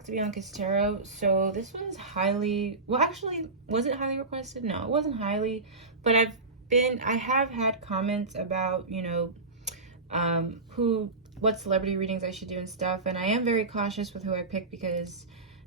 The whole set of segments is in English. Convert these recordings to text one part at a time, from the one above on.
back to Bianca's Tarot. So this was highly, well, actually, was it highly requested? No, it wasn't highly, but I have had comments about, what celebrity readings I should do and stuff. And I am very cautious with who I pick because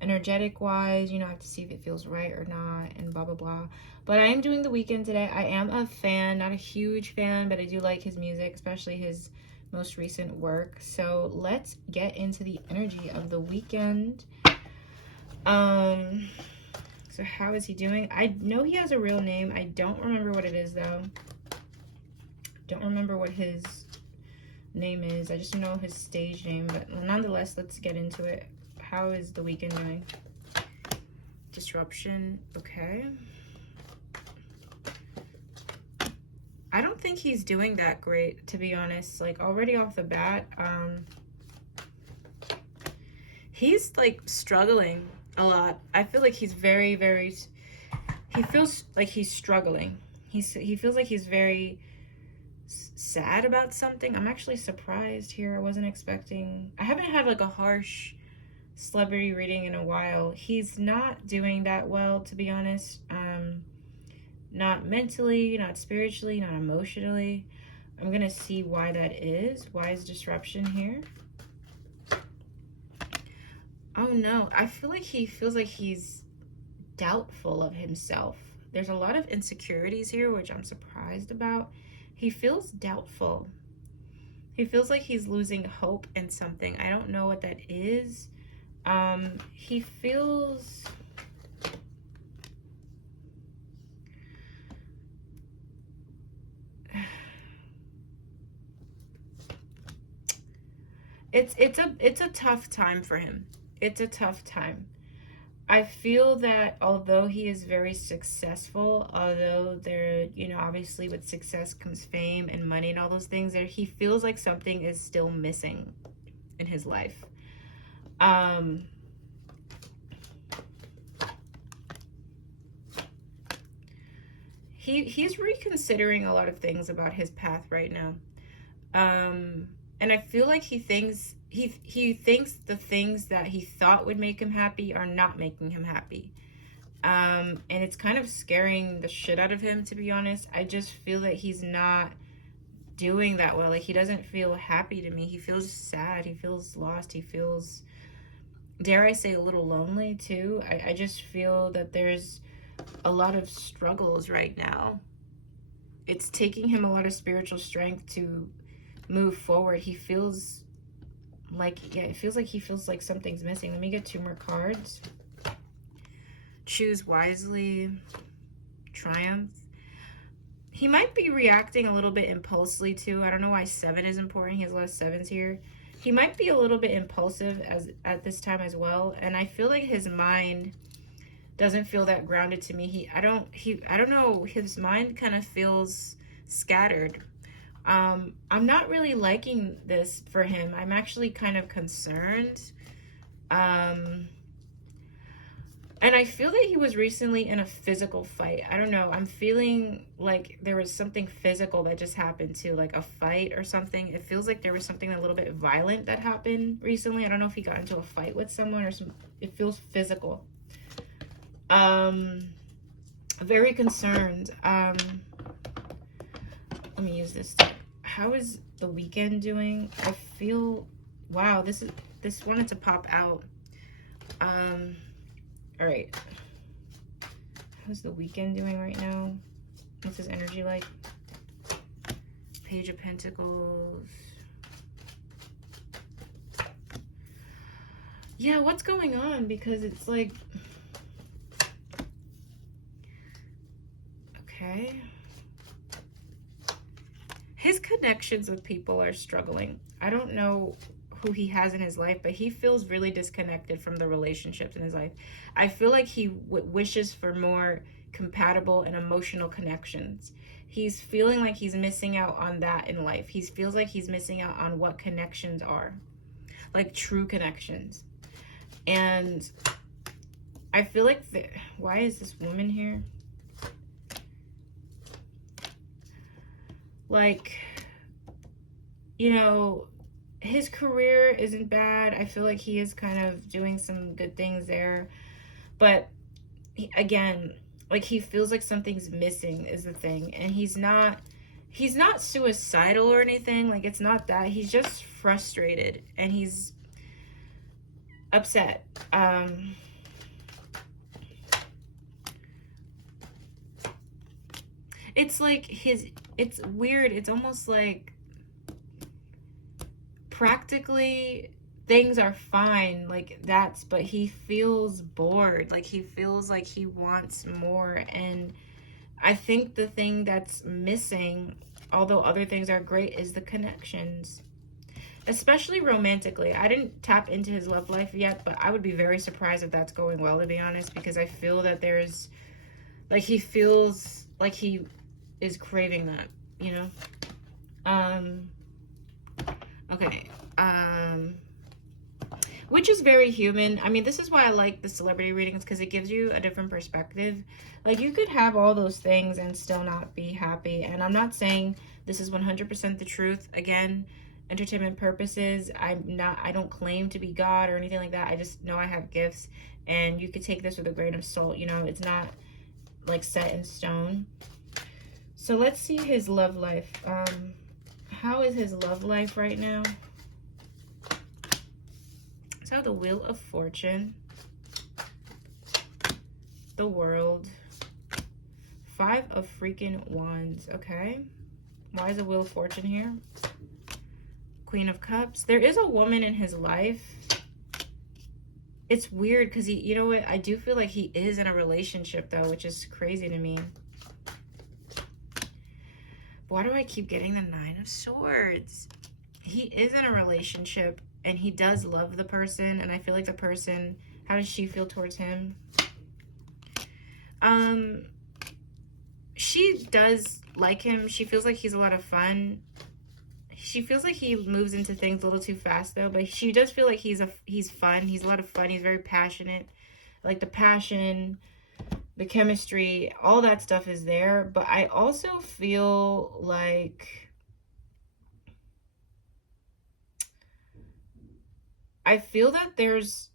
energetic wise, I have to see if it feels right or not and blah, blah, blah. But I am doing The Weeknd today. I am a fan, not a huge fan, but I do like his music, especially his most recent work. So let's get into the energy of The Weeknd. So how is he doing? I know he has a real name. I don't remember what it is though. Don't remember what his name is. I just know his stage name, but nonetheless, let's get into it. How is The Weeknd doing? Disruption. Okay. I don't think he's doing that great, to be honest. Like, already off the bat, he's like struggling a lot. I feel like he's very, he feels like he's struggling. He feels like he's very sad about something. I'm actually surprised here. I wasn't expecting, I haven't had like a harsh celebrity reading in a while. He's not doing that well, to be honest. Not mentally, not spiritually, not emotionally. I'm gonna see why that is. Why is disruption here? Oh no, I feel like he feels like he's doubtful of himself. There's a lot of insecurities here, which I'm surprised about. He feels doubtful. He feels like he's losing hope in something. I don't know what that is. He feels... It's a tough time for him. It's a tough time. I feel that although he is very successful, although there, obviously with success comes fame and money and all those things, there he feels like something is still missing in his life. He's reconsidering a lot of things about his path right now. And I feel like he thinks the things that he thought would make him happy are not making him happy. And it's kind of scaring the shit out of him, to be honest. I just feel that he's not doing that well. Like, he doesn't feel happy to me. He feels sad. He feels lost. He feels, dare I say, a little lonely too. I just feel that there's a lot of struggles right now. It's taking him a lot of spiritual strength to move forward. He feels like, it feels like he feels like something's missing. Let me get 2 more cards. Choose wisely. Triumph. He might be reacting a little bit impulsively too. I don't know why 7 is important. He has a lot of 7s here. He might be a little bit impulsive at this time as well. And I feel like his mind doesn't feel that grounded to me. I don't know. His mind kind of feels scattered. I'm not really liking this for him. I'm actually kind of concerned. And I feel that he was recently in a physical fight. I don't know. I'm feeling like there was something physical that just happened too, like a fight or something. It feels like there was something a little bit violent that happened recently. I don't know if he got into a fight with someone or some. It feels physical. Very concerned. Let me use this. How is The Weeknd doing? I feel, wow, this wanted to pop out. All right. How's The Weeknd doing right now? What's his energy like? Page of Pentacles. Yeah, what's going on? Because it's like, okay. His connections with people are struggling. I don't know who he has in his life, but he feels really disconnected from the relationships in his life. I feel like he wishes for more compatible and emotional connections. He's feeling like he's missing out on that in life. He feels like he's missing out on what connections are, like true connections. And I feel like, why is this woman here? Like, his career isn't bad. I feel like he is kind of doing some good things there. But again, like, he feels like something's missing is the thing. And he's not suicidal or anything. Like, it's not that. He's just frustrated and he's upset. It's like it's weird. It's almost like practically things are fine, like that's, but he feels bored. Like, he feels like he wants more. And I think the thing that's missing, although other things are great, is the connections, especially romantically. I didn't tap into his love life yet, but I would be very surprised if that's going well, to be honest, because I feel that there's, like, he feels like he is craving that, you know? Okay. Which is very human. I mean, this is why I like the celebrity readings, because it gives you a different perspective. Like, you could have all those things and still not be happy. And I'm not saying this is 100% the truth. Again, entertainment purposes. I don't claim to be God or anything like that. I just know I have gifts, and you could take this with a grain of salt. You know, it's not like set in stone. So let's see his love life. How is his love life right now? So the Wheel of Fortune, the World, 5 of freaking Wands. Okay, why is the Wheel of Fortune here? Queen of Cups. There is a woman in his life. It's weird because you know what? I do feel like he is in a relationship though, which is crazy to me. Why do I keep getting the 9 of Swords? He is in a relationship and he does love the person, and I feel like the person, how does she feel towards him? She does like him. She feels like he's a lot of fun. She feels like he moves into things a little too fast though, but she does feel like he's fun. He's a lot of fun. He's very passionate. Like, the passion, the chemistry, all that stuff is there. But I also feel like that there's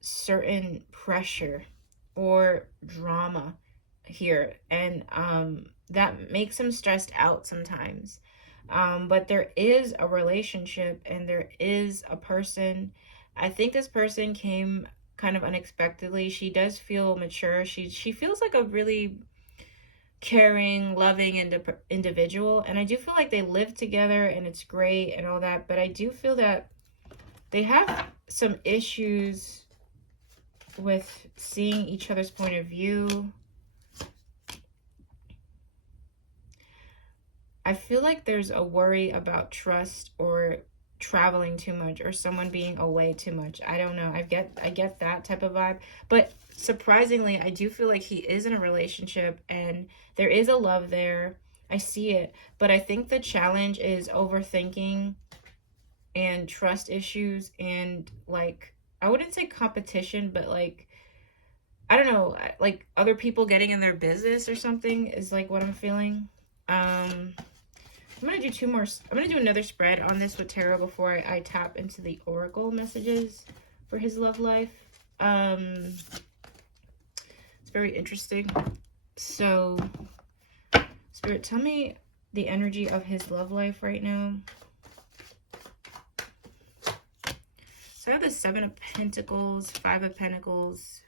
certain pressure or drama here, and that makes him stressed out sometimes. But there is a relationship and there is a person. I think this person came kind of unexpectedly. She does feel mature. She feels like a really caring, loving individual, and I do feel like they live together and it's great and all that, but I do feel that they have some issues with seeing each other's point of view. I feel like there's a worry about trust or traveling too much or someone being away too much. I don't know. I get that type of vibe. But surprisingly, I do feel like he is in a relationship and there is a love there. I see it. But I think the challenge is overthinking and trust issues and, like, I wouldn't say competition, but like, I don't know, like other people getting in their business or something is like what I'm feeling. I'm gonna do two more. I'm gonna do another spread on this with tarot before I tap into the oracle messages for his love life. It's very interesting. So, Spirit, tell me the energy of his love life right now. So I have the 7 of Pentacles, 5 of Pentacles,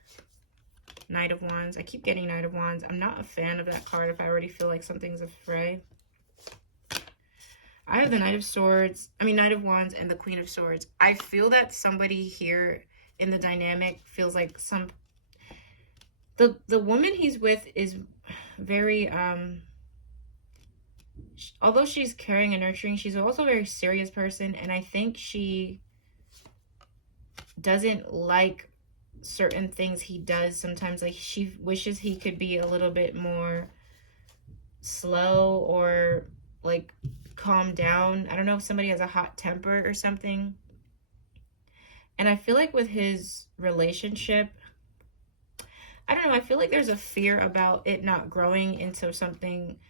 Knight of Wands. I keep getting Knight of Wands. I'm not a fan of that card if I already feel like something's affray. I have the Knight of Swords, Knight of Wands, and the Queen of Swords. I feel that somebody here in the dynamic feels like the woman he's with is very, although she's caring and nurturing, she's also a very serious person, and I think she doesn't like certain things he does sometimes. Like, she wishes he could be a little bit more slow or like calm down. I don't know if somebody has a hot temper or something. And I feel like with his relationship, I don't know, I feel like there's a fear about it not growing into something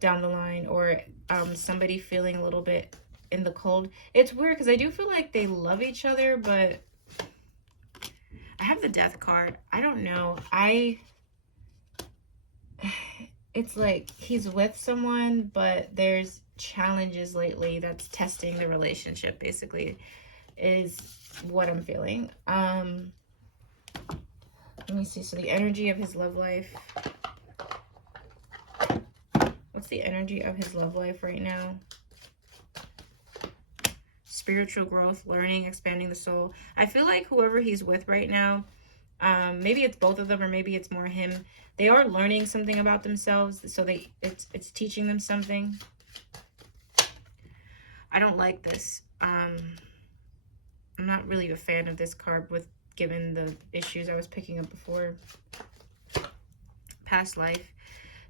down the line, or somebody feeling a little bit in the cold. It's weird because I do feel like they love each other, but I have the death card. I don't know. It's like he's with someone, but there's challenges lately that's testing the relationship, basically, is what I'm feeling. Let me see. So the energy of his love life. What's the energy of his love life right now? Spiritual growth, learning, expanding the soul. I feel like whoever he's with right now, maybe it's both of them or maybe it's more him. They are learning something about themselves, so it's teaching them something. I don't like this. I'm not really a fan of this card given the issues I was picking up before. Past life.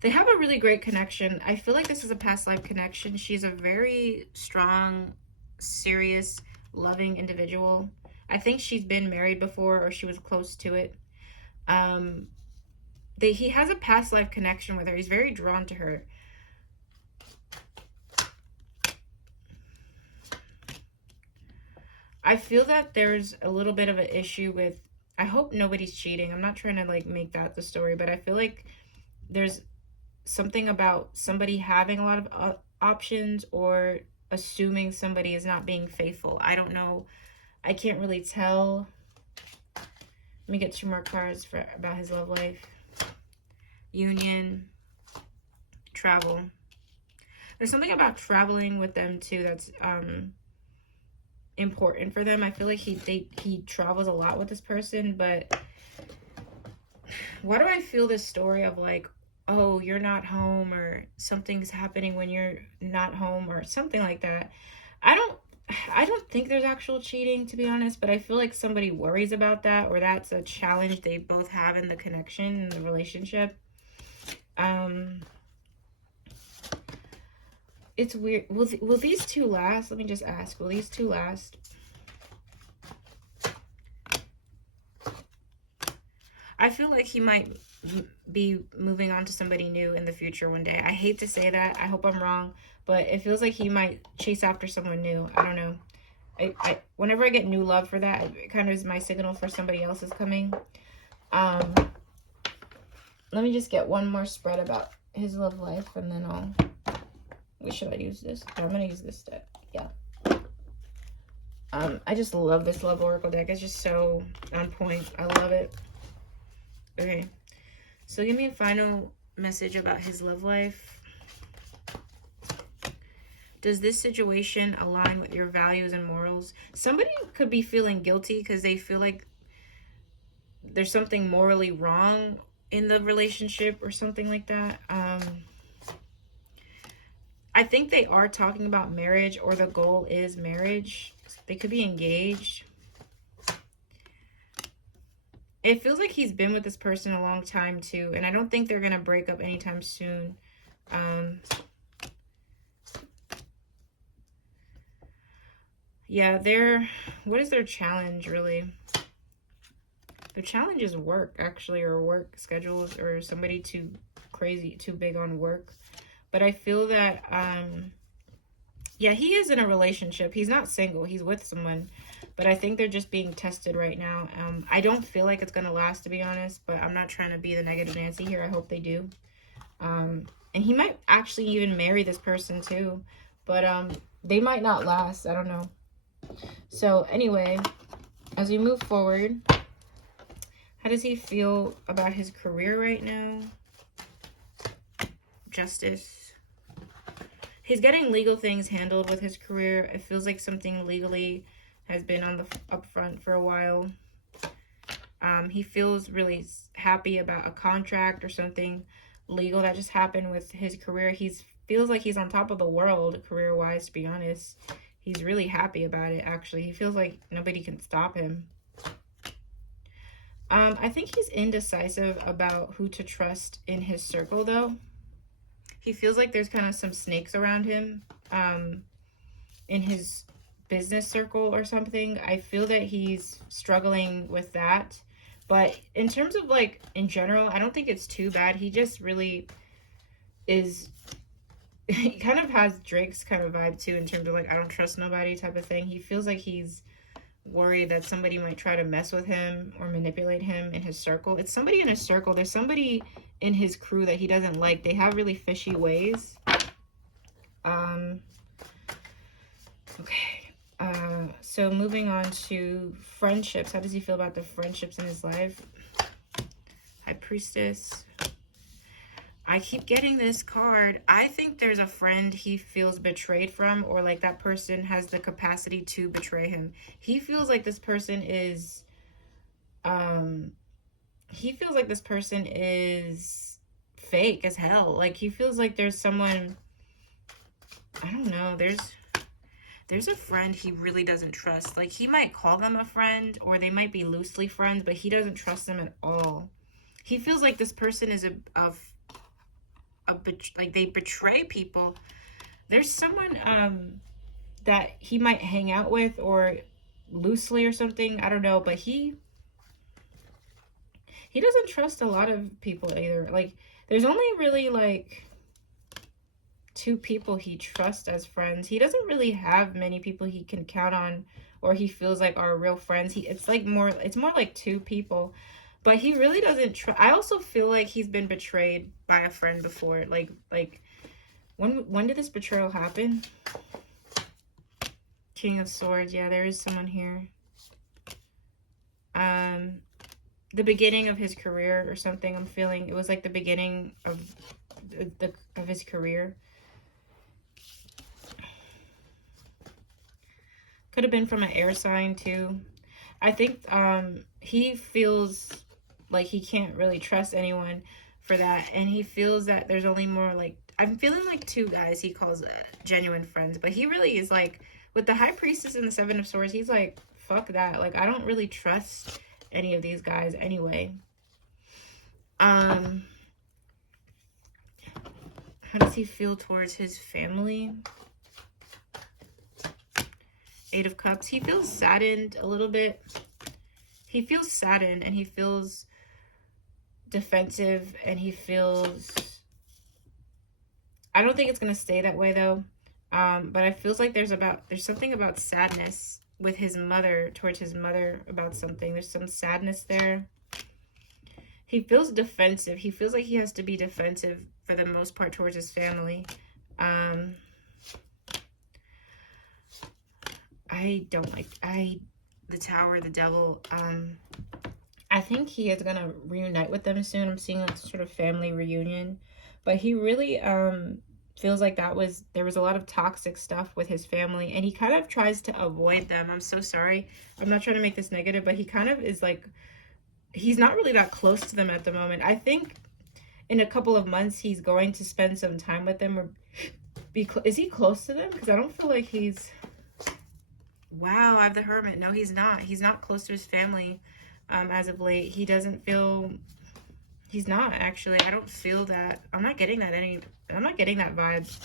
They have a really great connection. I feel like this is a past life connection. She's a very strong, serious, loving individual. I think she's been married before or she was close to it. He has a past life connection with her. He's very drawn to her. I feel that there's a little bit of an issue with, I hope nobody's cheating. I'm not trying to like make that the story, but I feel like there's something about somebody having a lot of options or assuming somebody is not being faithful. I don't know. I can't really tell. Let me get 2 more cards about his love life. Union, travel. There's something about traveling with them too that's important for them. I feel like he travels a lot with this person, but why do I feel this story of like, oh, you're not home or something's happening when you're not home or something like that? I don't think there's actual cheating, to be honest, but I feel like somebody worries about that, or that's a challenge they both have in the connection, in the relationship. It's weird. Will these 2 last? Let me just ask. Will these 2 last? I feel like he might be moving on to somebody new in the future one day. I hate to say that. I hope I'm wrong, but it feels like he might chase after someone new. I don't know. Whenever I get new love for that, it kind of is my signal for somebody else is coming. Let me just get one more spread about his love life, and then should I use this? I'm gonna use this deck. Yeah. I just love this love oracle deck. It's just so on point. I love it. Okay, so give me a final message about his love life. Does this situation align with your values and morals? Somebody could be feeling guilty because they feel like there's something morally wrong in the relationship or something like that. I think they are talking about marriage, or the goal is marriage. They could be engaged. It feels like he's been with this person a long time too, and I don't think they're going to break up anytime soon. Yeah, what is their challenge really? Their challenge is work, actually, or work schedules, or somebody too big on work. But I feel that, yeah, he is in a relationship. He's not single. He's with someone. But I think they're just being tested right now. I don't feel like it's going to last, to be honest. But I'm not trying to be the negative Nancy here. I hope they do. And he might actually even marry this person, too. But they might not last. I don't know. So, anyway, as we move forward, how does he feel about his career right now? Justice. He's getting legal things handled with his career. It feels like something legally has been on the upfront for a while. He feels really happy about a contract or something legal that just happened with his career. He feels like he's on top of the world career-wise, to be honest. He's really happy about it, actually. He feels like nobody can stop him. I think he's indecisive about who to trust in his circle, though. He feels like there's kind of some snakes around him in his business circle or something. I feel that he's struggling with that. But in terms of, like, in general, I don't think it's too bad. He just really is he kind of has Drake's kind of vibe too, in terms of like, I don't trust nobody type of thing. He feels like he's worried that somebody might try to mess with him or manipulate him in his circle. It's somebody in his circle. There's somebody in his crew that he doesn't like. They have really fishy ways. Okay. So moving on to friendships. How does he feel about the friendships in his life? High Priestess. I keep getting this card. I think there's a friend he feels betrayed from, or like that person has the capacity to betray him. He feels like this person is, fake as hell. Like he feels like there's someone, I don't know, there's a friend he really doesn't trust. Like he might call them a friend, or they might be loosely friends, but he doesn't trust them at all. He feels like this person is like they betray people. There's someone that he might hang out with, or loosely or something, I don't know, but he doesn't trust a lot of people either. Like there's only really like 2 people he trusts as friends. He doesn't really have many people he can count on, or he feels like are real friends. It's more like 2 people. But he really doesn't I also feel like he's been betrayed by a friend before. Like when did this betrayal happen? King of Swords. Yeah, there is someone here. The beginning of his career or something. I'm feeling it was like the beginning of his career. Could have been from an air sign too. I think he feels like he can't really trust anyone for that, and he feels that there's only more like, I'm feeling like 2 guys he calls genuine friends, but he really is like, with the High Priestess and the 7 of Swords, he's like, fuck that, like I don't really trust any of these guys anyway. How does he feel towards his family? 8 of Cups. He feels saddened a little bit. He feels saddened, and he feels defensive, and he feels, I don't think it's going to stay that way though. But it feels like there's something about sadness with his mother, towards his mother, about something. There's some sadness there. He feels defensive. He feels like he has to be defensive for the most part towards his family. I don't like, the Tower, the Devil. I think he is going to reunite with them soon. I'm seeing like some sort of family reunion. But he really feels like there was a lot of toxic stuff with his family. And he kind of tries to avoid them. I'm so sorry. I'm not trying to make this negative, but he kind of is like, he's not really that close to them at the moment. I think in a couple of months he's going to spend some time with them. Or is he close to them? Because I don't feel like he's... Wow, I have the Hermit. No, he's not. He's not close to his family. As of late, he doesn't feel, he's not actually. I don't feel that. I'm not getting that vibe. I'm not getting that vibe.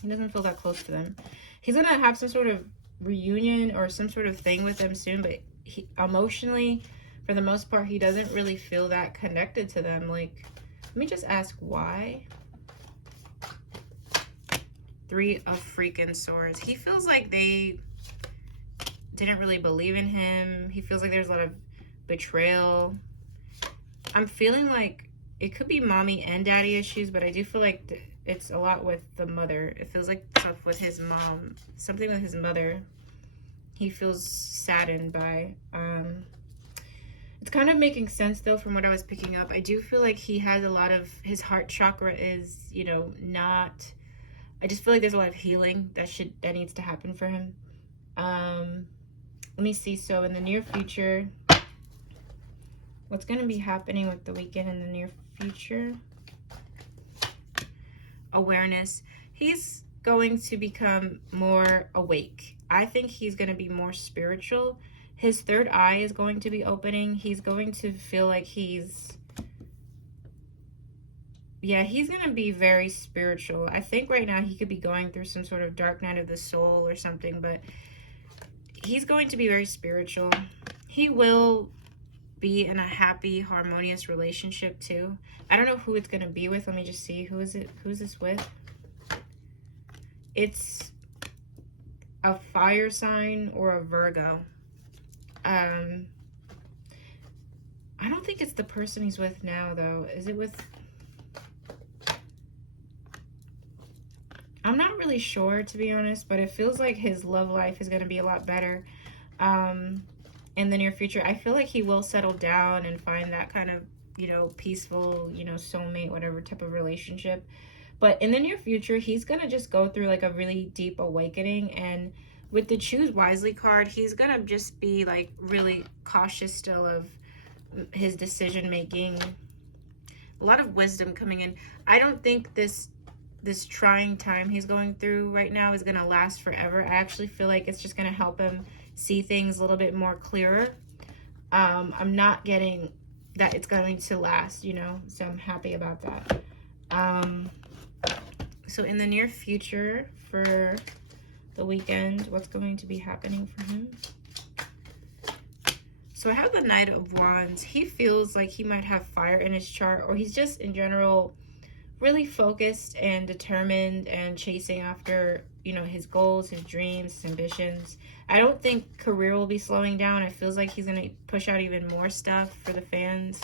He doesn't feel that close to them. He's gonna have some sort of reunion or some sort of thing with them soon, but he emotionally, for the most part, he doesn't really feel that connected to them. Like, let me just ask why. 3 of freaking Swords. He feels like they didn't really believe in him. He feels like there's a lot of betrayal. I'm feeling like it could be mommy and daddy issues, but I do feel like it's a lot with the mother. It feels like stuff with his mom, something with his mother. He feels saddened by. It's kind of making sense though from what I was picking up. I do feel like he has a lot of, his heart chakra is, you know, not, I just feel like there's a lot of healing that needs to happen for him. Let me see. So in the near future, what's going to be happening with the Weeknd in the near future? Awareness. He's going to become more awake. I think he's going to be more spiritual. His 3rd eye is going to be opening. He's going to feel like he's going to be very spiritual. I think right now he could be going through some sort of dark night of the soul or something, but he's going to be very spiritual. He will be in a happy, harmonious relationship too. I don't know who it's going to be with. Let me just see. Who is it? Who's this with? It's a fire sign or a Virgo. I don't think it's the person he's with now, though. Is it with... I'm not really sure, to be honest, but it feels like his love life is going to be a lot better in the near future. I feel like he will settle down and find that kind of, you know, peaceful, you know, soulmate, whatever type of relationship. But in the near future, he's going to just go through like a really deep awakening. And with the Choose Wisely card, he's going to just be like really cautious still of his decision making. A lot of wisdom coming in. I don't think this trying time he's going through right now is going to last forever. I actually feel like it's just going to help him see things a little bit more clearer. I'm not getting that it's going to last, you know, so I'm happy about that. So in the near future for the Weeknd, what's going to be happening for him? So I have the Knight of Wands. He feels like he might have fire in his chart, or he's just in general really focused and determined and chasing after, you know, his goals, his dreams, his ambitions. I don't think career will be slowing down. It feels like he's going to push out even more stuff for the fans.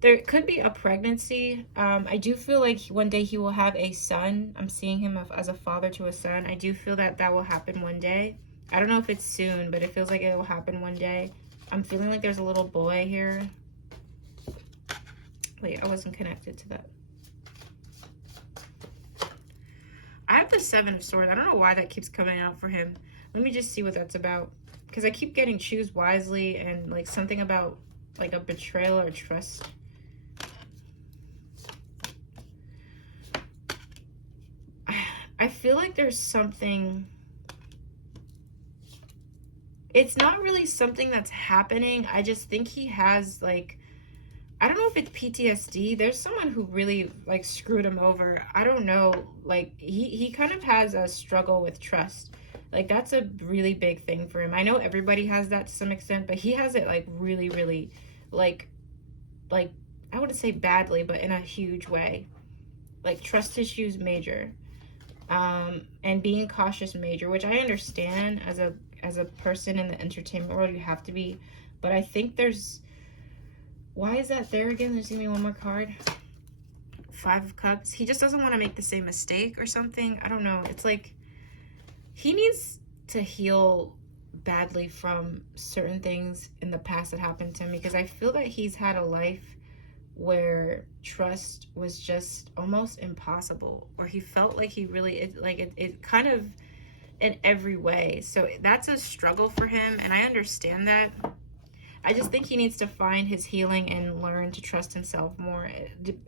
There could be a pregnancy. I do feel like one day he will have a son. I'm seeing him as a father to a son. I do feel that that will happen one day. I don't know if it's soon, but it feels like it will happen one day. I'm feeling like there's a little boy here. Wait, I wasn't connected to that. I have the Seven of Swords. I don't know why that keeps coming out for him. Let me just see what that's about. Because I keep getting Choose Wisely and like something about like a betrayal or trust. I feel like there's something... It's not really something that's happening. I just think he has like... I don't know if it's PTSD. There's someone who really like screwed him over. I don't know. Like he kind of has a struggle with trust. Like that's a really big thing for him. I know everybody has that to some extent, but he has it like really, really like I wouldn't say badly, but in a huge way. Like trust issues major. And being cautious major, which I understand as a person in the entertainment world, you have to be. But I think there's... Why is that there again? There's gonna be one more card. Five of Cups. He just doesn't want to make the same mistake or something. I don't know. It's like he needs to heal badly from certain things in the past that happened to him, because I feel that he's had a life where trust was just almost impossible, or he felt like he really it kind of in every way. So that's a struggle for him, and I understand that. I just think he needs to find his healing and learn to trust himself more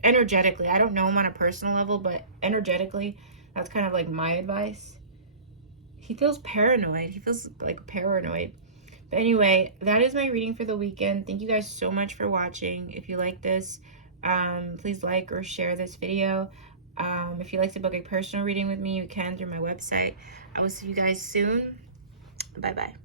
energetically. I don't know him on a personal level, but energetically, that's kind of like my advice. He feels paranoid. He feels like paranoid. But anyway, that is my reading for the Weeknd. Thank you guys so much for watching. If you like this, please like or share this video. If you'd like to book a personal reading with me, you can through my website. I will see you guys soon. Bye-bye.